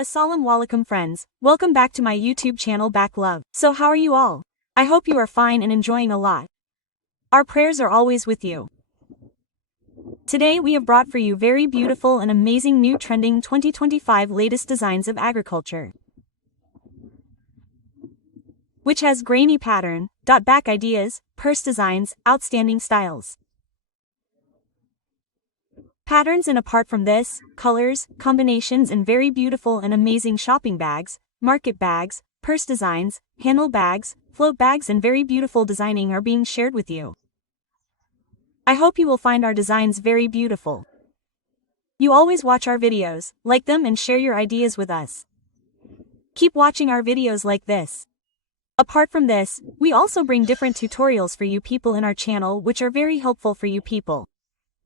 Assalamu alaikum friends, welcome back to my YouTube channel Back Love. So how are you all? I hope you are fine and enjoying a lot. Our prayers are always with you. Today we have brought for you very beautiful and amazing new trending 2025 latest designs of agriculture, which has grainy pattern, back ideas, purse designs, outstanding styles. Patterns and apart from this, colors, combinations and very beautiful and amazing shopping bags, market bags, purse designs, handle bags, float bags and very beautiful designing are being shared with you. I hope you will find our designs very beautiful. You always watch our videos, like them and share your ideas with us. Keep watching our videos like this. Apart from this, we also bring different tutorials for you people in our channel which are very helpful for you people.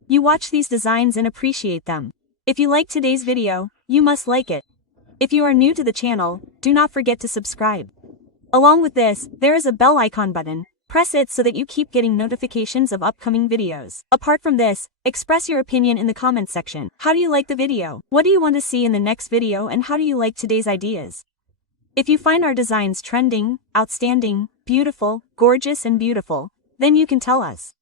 You watch these designs and appreciate them. If you like today's video, you must like it. If you are new to the channel, do not forget to subscribe. Along with this, there is a bell icon button. Press it so that you keep getting notifications of upcoming videos. Apart from this, express your opinion in the comment section. How do you like the video? What do you want to see in the next video and how do you like today's ideas? If you find our designs trending, outstanding, beautiful, gorgeous and beautiful, then you can tell us.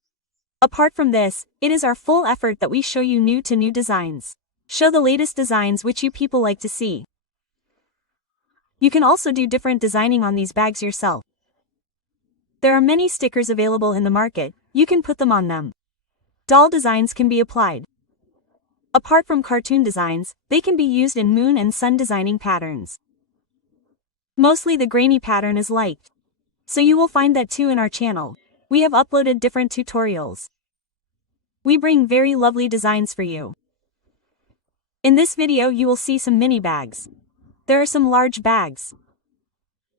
Apart from this, it is our full effort that we show you new designs. Show the latest designs which you people like to see. You can also do different designing on these bags yourself. There are many stickers available in the market, you can put them on them. Doll designs can be applied. Apart from cartoon designs, they can be used in moon and sun designing patterns. Mostly the grainy pattern is liked. So you will find that too in our channel. We have uploaded different tutorials. We bring very lovely designs for you. In this video you will see some mini bags. There are some large bags.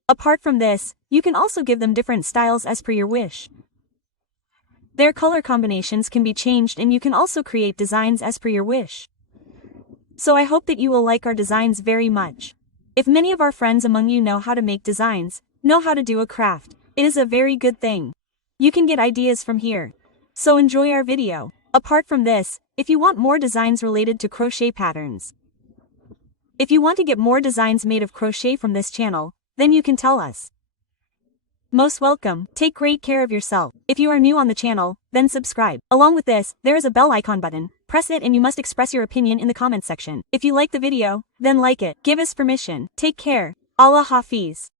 Apart from this, you can also give them different styles as per your wish. Their color combinations can be changed and you can also create designs as per your wish. So I hope that you will like our designs very much. If many of our friends among you know how to make designs, know how to do a craft, it is a very good thing. You can get ideas from here. So enjoy our video. Apart from this, if you want more designs related to crochet patterns, if you want to get more designs made of crochet from this channel, then you can tell us. Most welcome, take great care of yourself. If you are new on the channel, then subscribe. Along with this, there is a bell icon button. Press it and you must express your opinion in the comment section. If you like the video, then like it. Give us permission. Take care. Allah Hafiz.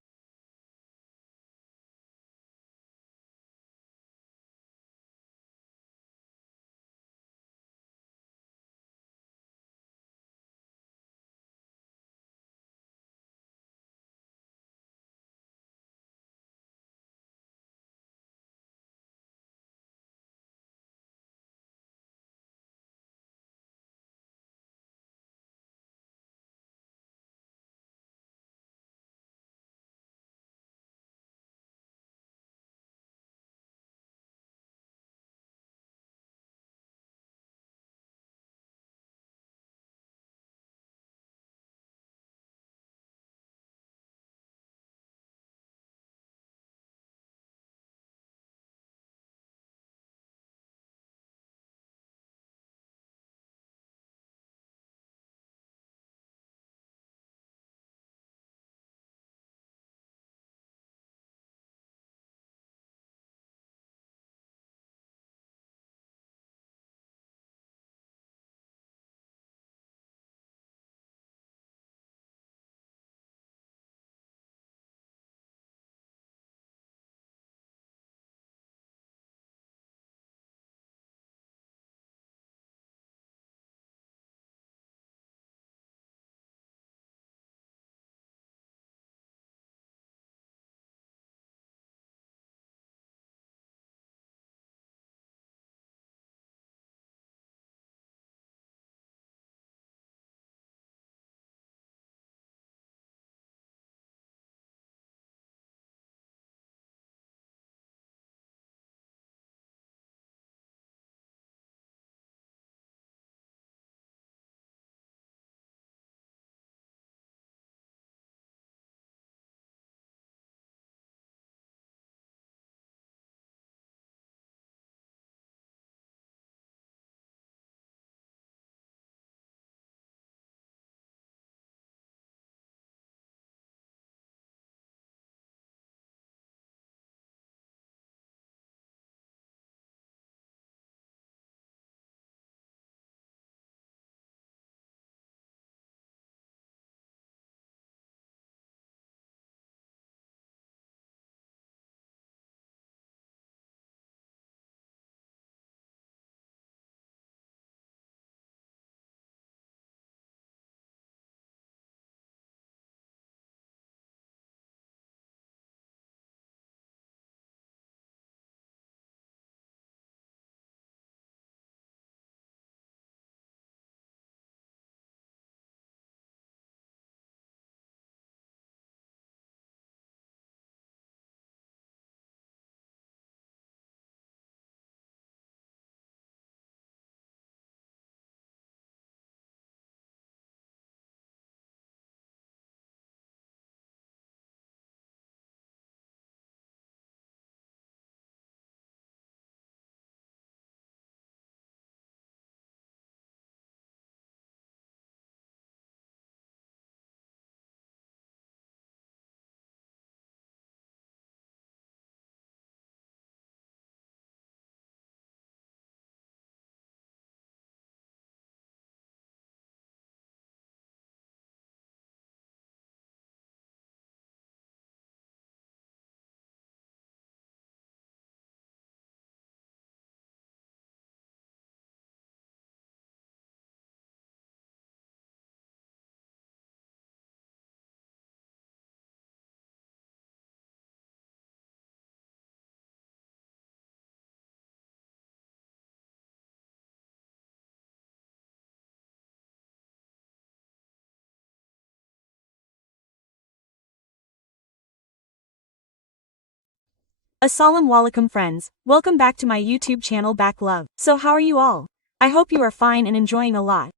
Assalamu alaikum friends, welcome back to my YouTube channel Back Love. So how are you all? I hope you are fine and enjoying a lot.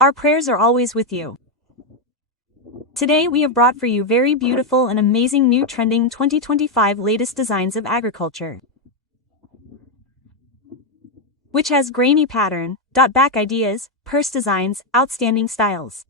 Our prayers are always with you. Today we have brought for you very beautiful and amazing new trending 2025 latest designs of agriculture, which has grainy pattern, dot back ideas, purse designs, outstanding styles.